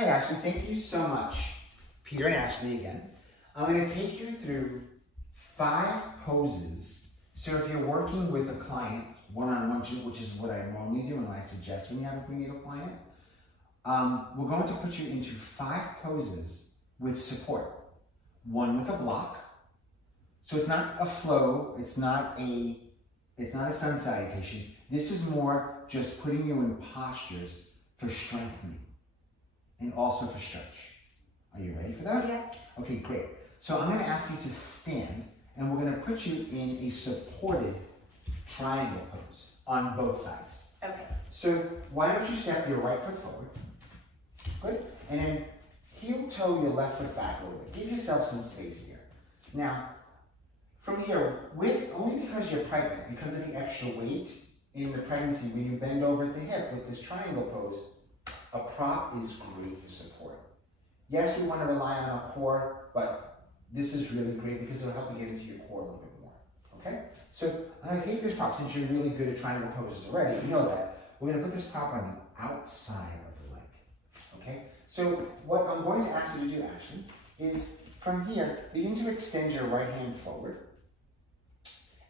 Hi Ashley, thank you so much. Peter and Ashley again. I'm going to take you through 5 poses. So if you're working with a client one-on-one, which is what I normally do and what I suggest when you have a prenatal client, we're going to put you into 5 poses with support. One with a block. So it's not a flow, it's not a sun salutation. This is more just putting you in postures for strengthening and also for stretch. Are you ready for that? Yes. Okay, great. So I'm going to ask you to stand, and we're going to put you in a supported triangle pose on both sides. Okay. So why don't you step your right foot forward? Good. And then heel toe your left foot back a little bit. Give yourself some space here. Now, from here, only because you're pregnant, because of the extra weight in the pregnancy, when you bend over at the hip with this triangle pose, a prop is great for support. Yes, we want to rely on our core, but this is really great because it'll help you get into your core a little bit more. Okay? So I'm going to take this prop, since you're really good at triangle poses already, you know that. We're going to put this prop on the outside of the leg. Okay? So what I'm going to ask you to do, actually, is from here, begin to extend your right hand forward.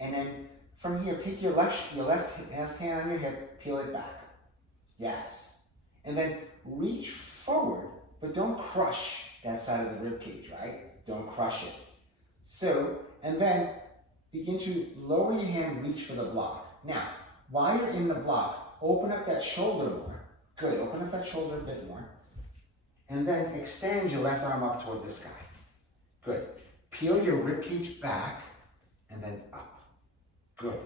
And then from here, take your left hand on your hip, peel it back. Yes. And then reach forward, but don't crush that side of the rib cage, right? Don't crush it. So, and then begin to lower your hand, reach for the block. Now, while you're in the block, open up that shoulder more. Good, open up that shoulder a bit more. And then extend your left arm up toward the sky. Good. Peel your rib cage back and then up. Good.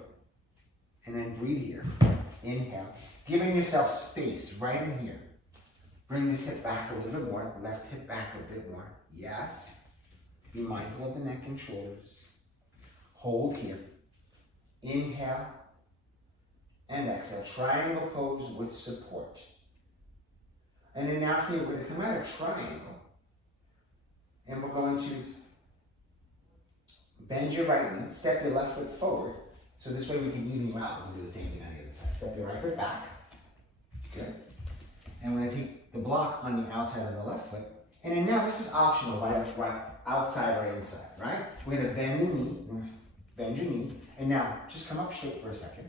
And then breathe here. Inhale. Giving yourself space right in here. Bring this hip back a little bit more. Left hip back a bit more. Yes. Be mindful of the neck and shoulders. Hold here. Inhale. And exhale. Triangle pose with support. And then now from here, we're going to come out of triangle. And we're going to bend your right knee. Step your left foot forward. So this way we can even you out. We'll do the same thing on the other side. Step your right foot back. Good. And we're going to take the block on the outside of the left foot. And then now this is optional, right outside or inside, right? We're going to bend the knee, bend your knee. And now just come up straight for a second.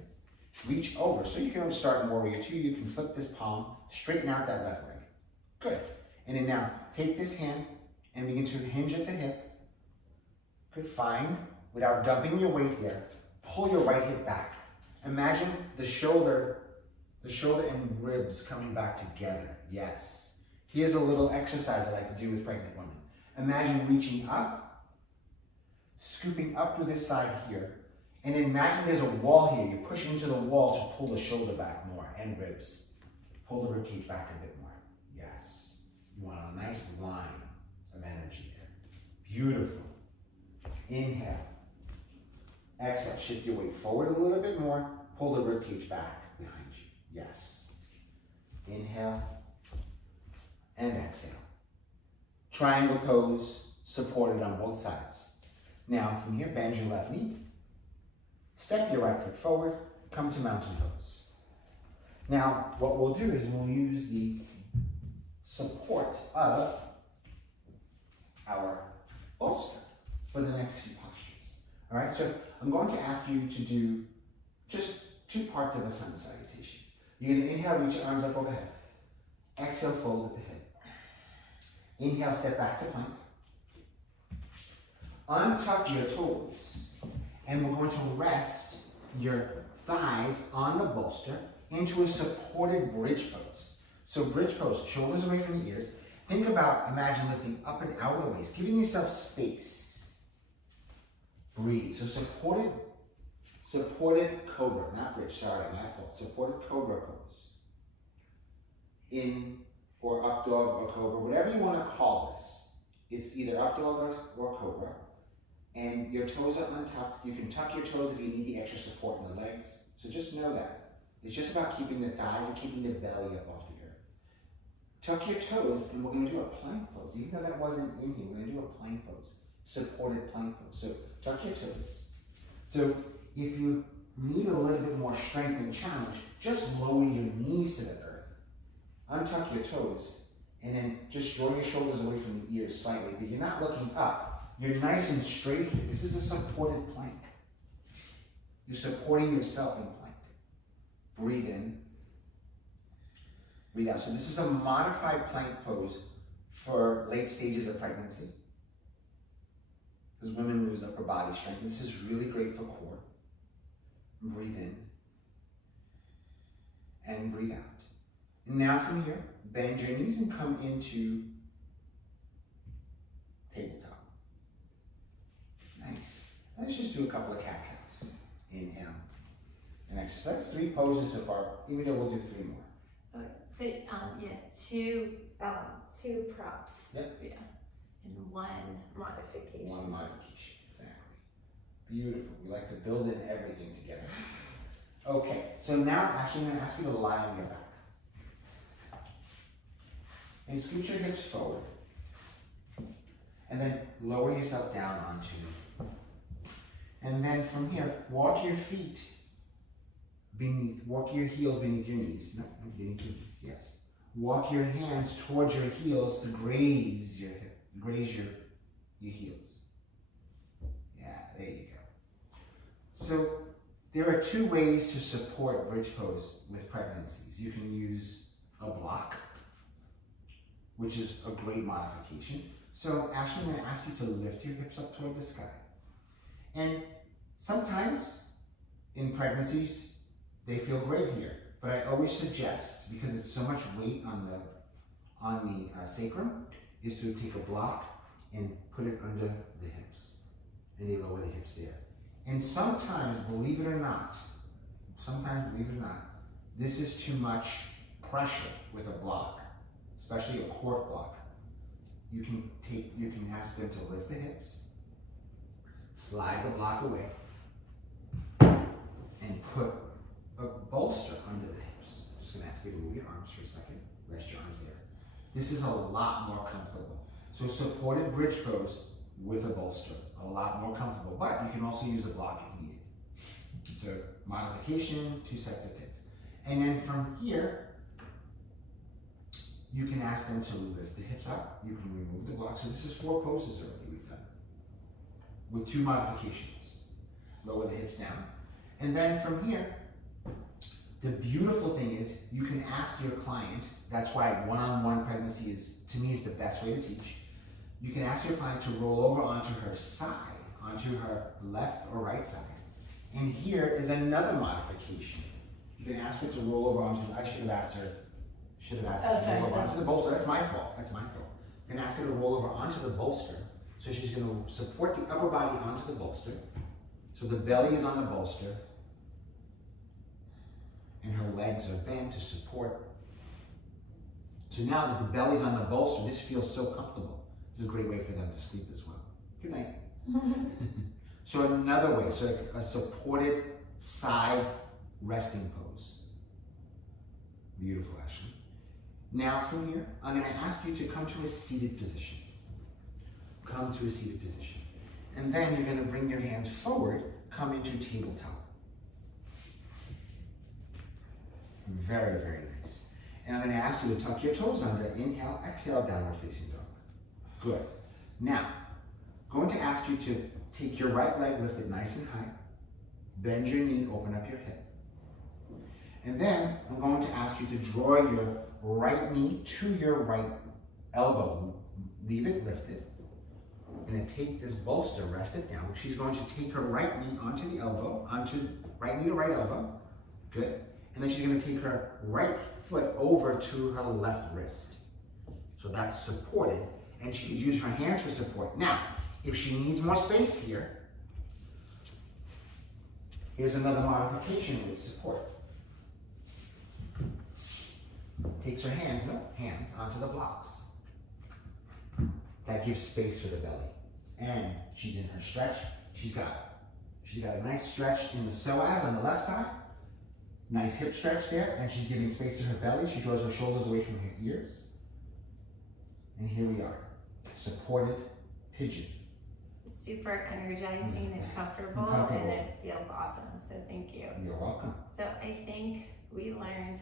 Reach over. So you can start in Warrior 2. You can flip this palm, straighten out that left leg. Good. And then now take this hand and begin to hinge at the hip. Good. Find, without dumping your weight there, pull your right hip back. Imagine the shoulder and ribs coming back together. Yes. Here's a little exercise I like to do with pregnant women. Imagine reaching up, scooping up to this side here, and then imagine there's a wall here. You push into the wall to pull the shoulder back more and ribs. Pull the ribcage back a bit more. Yes. You want a nice line of energy there. Beautiful. Inhale. Exhale. Shift your weight forward a little bit more. Pull the ribcage back behind you. Yes. Inhale. And exhale. Triangle pose, supported on both sides. Now, from here, bend your left knee. Step your right foot forward. Come to mountain pose. Now, what we'll do is we'll use the support of our bolster for the next few postures. All right, so I'm going to ask you to do just 2 parts of a sun salutation. You're going to inhale, reach your arms up overhead. Exhale, fold at the hip. Inhale, step back to plank. Untuck your toes. And we're going to rest your thighs on the bolster into a supported bridge pose. So bridge pose, shoulders away from the ears. Think about, imagine lifting up and out of the waist, giving yourself space. Breathe. So supported cobra, not bridge, sorry, my fault. Supported cobra pose. In or up dog or cobra, whatever you want to call this. It's either up dog or cobra. And your toes are untucked. You can tuck your toes if you need the extra support in the legs. So just know that. It's just about keeping the thighs and keeping the belly up off the earth. Tuck your toes, and we're going to do a plank pose. Even though that wasn't in here, we're going to do a plank pose. Supported plank pose. So tuck your toes. So if you need a little bit more strength and challenge, just lower your knees to the earth. Untuck your toes And then just draw your shoulders away from the ears slightly, but you're not looking up. You're nice and straight here. This is a supported plank. You're supporting yourself in plank. Breathe in. Breathe out. So this is a modified plank pose for late stages of pregnancy. Because women lose upper body strength. This is really great for core. Breathe in. And breathe out. And now from here, bend your knees and come into tabletop. Nice. Let's just do a couple of cat-cows. Inhale and exercise. That's 3 poses so far, even though we'll do 3 more. But two props. Yep. Yeah. And 1 modification. 1 modification, exactly. Beautiful. We like to build in everything together. Okay, so now actually I'm going to ask you to lie on your back. And scoot your hips forward. And then lower yourself down onto. And then from here, walk your feet walk your heels beneath your knees. No, beneath your knees, yes. Walk your hands towards your heels to graze your heels. Yeah, there you go. So there are 2 ways to support bridge pose with pregnancies. You can use a block, which is a great modification. So Ashley, I'm going to ask you to lift your hips up toward the sky. And sometimes in pregnancies, they feel great here. But I always suggest, because it's so much weight on the sacrum, is to take a block and put it under the hips. And you lower the hips there. And sometimes, believe it or not, this is too much pressure with a block, especially a cork block. You can ask them to lift the hips, slide the block away, and put a bolster under the hips. Just gonna ask you to move your arms for a second. Rest your arms there. This is a lot more comfortable. So supported bridge pose with a bolster, a lot more comfortable, but you can also use a block if needed. So modification, 2 sets of hips. And then from here, you can ask them to lift the hips up. You can remove the block. So this is 4 poses already we've done with 2 modifications. Lower the hips down. And then from here, the beautiful thing is you can ask your client, that's why one-on-one pregnancy is, to me, is the best way to teach. You can ask your client to roll over onto her side, onto her left or right side. And here is another modification. You can ask her to roll over onto, I should have asked her to roll over onto the bolster. That's my fault. You can ask her to roll over onto the bolster. So she's going to support the upper body onto the bolster. So the belly is on the bolster. And her legs are bent to support. So now that the belly's on the bolster, this feels so comfortable. It's a great way for them to sleep as well. Good night. So another way, so a supported side resting pose. Beautiful, Ashley. Now from here, I'm going to ask you to come to a seated position. Come to a seated position. And then you're going to bring your hands forward, come into tabletop. Very, very nice. And I'm going to ask you to tuck your toes under. Inhale, exhale, downward facing dog. Good. Now, going to ask you to take your right leg lifted nice and high. Bend your knee, open up your hip. And then I'm going to ask you to draw your right knee to your right elbow. Leave it lifted. I'm going to take this bolster, rest it down. She's going to take her right knee onto the elbow, right knee to right elbow. Good. And then she's going to take her right foot over to her left wrist. So that's supported. And she could use her hands for support. Now, if she needs more space here, here's another modification with support. Takes her hands onto the blocks. That gives space for the belly. And she's in her stretch. She's got a nice stretch in the psoas on the left side. Nice hip stretch there, and she's giving space to her belly. She draws her shoulders away from her ears. And here we are, supported pigeon. Super energizing and comfortable, and it feels awesome, so thank you. You're welcome. So I think we learned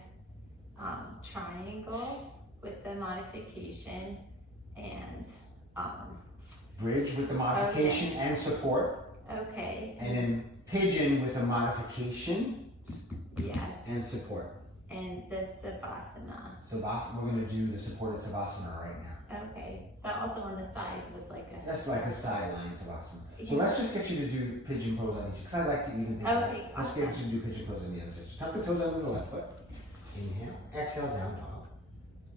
triangle, with the modification and, Bridge with the modification and support. okay. And then pigeon with a modification Yes. and support. And the Savasana. Savasana, we're going to do the supported Savasana right now. Okay. But also on the side was like a. That's like a sideline Savasana. So Yeah. let's just get you to do pigeon pose on each, because I like to even things out. Okay, Let's awesome. get you to do pigeon pose on the other side. So tuck the toes under the left foot. Inhale. Exhale, down dog.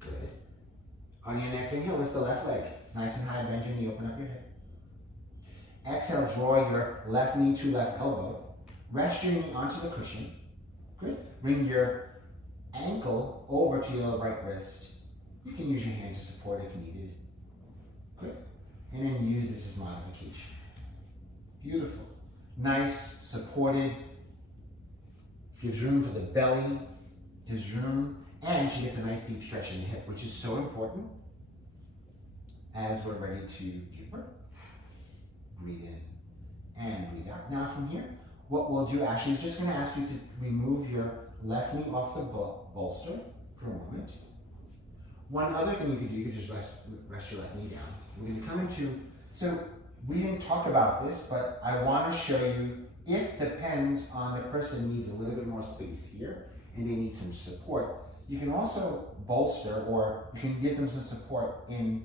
Good. On your next inhale, lift the left leg. Nice and high, bend your knee, open up your hip. Exhale, draw your left knee to left elbow. Rest your knee onto the cushion. Good. Bring your ankle over to your right wrist. You can use your hand to support if needed. Good. And then use this as modification. Beautiful. Nice, supported. Gives room for the belly. Gives room. And she gets a nice deep stretch in the hip, which is so important as we're ready to give birth. Breathe in and breathe out. Now from here, what we'll do actually is just going to ask you to remove your left knee off the bolster for a moment. One other thing you could do, you could just rest your left knee down. We're going to come into, so we didn't talk about this, but I want to show you, if depends on the person needs a little bit more space here and they need some support, you can also bolster, or you can give them some support in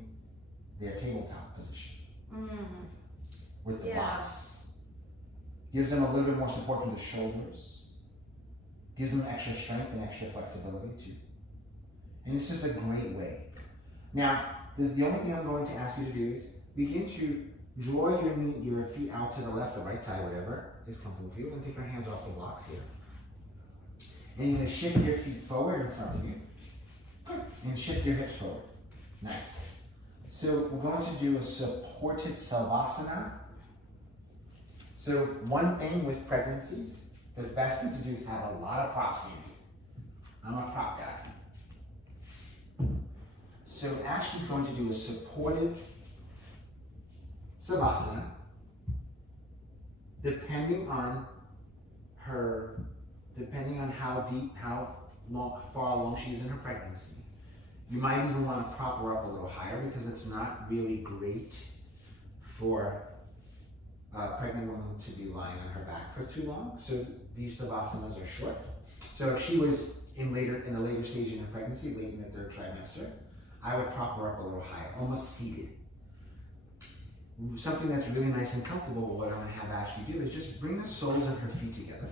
their tabletop position with the blocks. Gives them a little bit more support from the shoulders. Gives them extra strength and extra flexibility too. And it's just a great way. Now, the only thing I'm going to ask you to do is begin to draw your feet out to the left or right side, whatever is comfortable for you, and take your hands off the blocks here. And you're going to shift your feet forward in front of you. Good. And shift your hips forward. Nice. So we're going to do a supported Savasana. So one thing with pregnancies, the best thing to do is have a lot of props handy. I'm a prop guy. So Ashley's going to do a supported Savasana, depending on how far along she is in her pregnancy. You might even want to prop her up a little higher, because it's not really great for a pregnant woman to be lying on her back for too long. So these Savasanas are short. So if she was in a later stage in her pregnancy, late in the third trimester, I would prop her up a little higher, almost seated. Something that's really nice and comfortable, what I'm going to have Ashley do is just bring the soles of her feet together.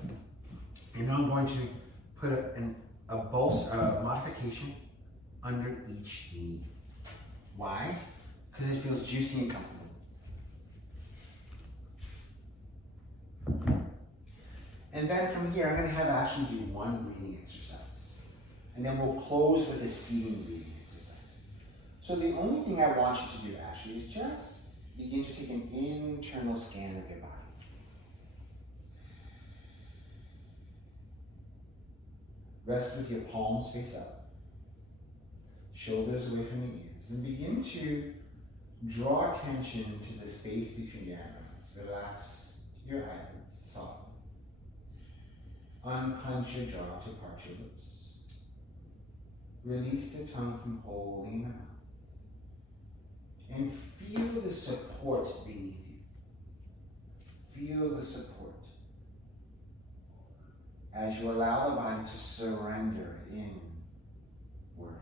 And I'm going to put a modification under each knee. Why? Because it feels juicy and comfortable. And then from here, I'm going to have Ashley do one breathing exercise. And then we'll close with a seating breathing exercise. So the only thing I want you to do, Ashley, is just begin to take an internal scan of your body. Rest with your palms face up, shoulders away from the ears, and begin to draw attention to the space between your eyebrows. Relax your eyelids softly. Unclench your jaw to part your lips. Release the tongue from holding the mouth. And feel the support beneath you. Feel the support as you allow the body to surrender inward.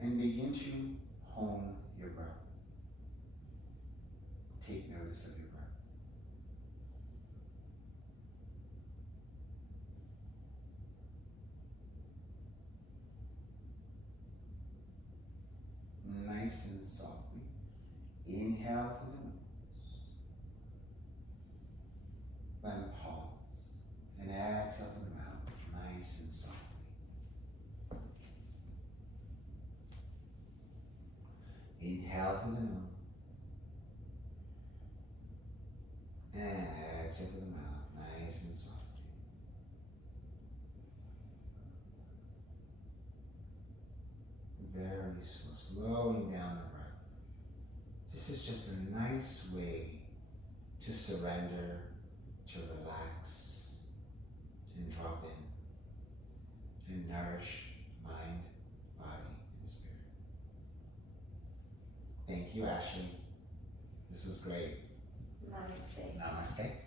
And begin to hone your breath. Take notice of your breath. Nice and softly. Inhale through the nose. Then pause. And exhale through the mouth. Nice and softly. Inhale through the nose. And exhale through the mouth. Nice and softly. Very slow, slowing down the breath. This is just a nice way to surrender, to relax and drop in and nourish mind, body, and spirit. Thank you, Ashley. This was great. Namaste. Namaste.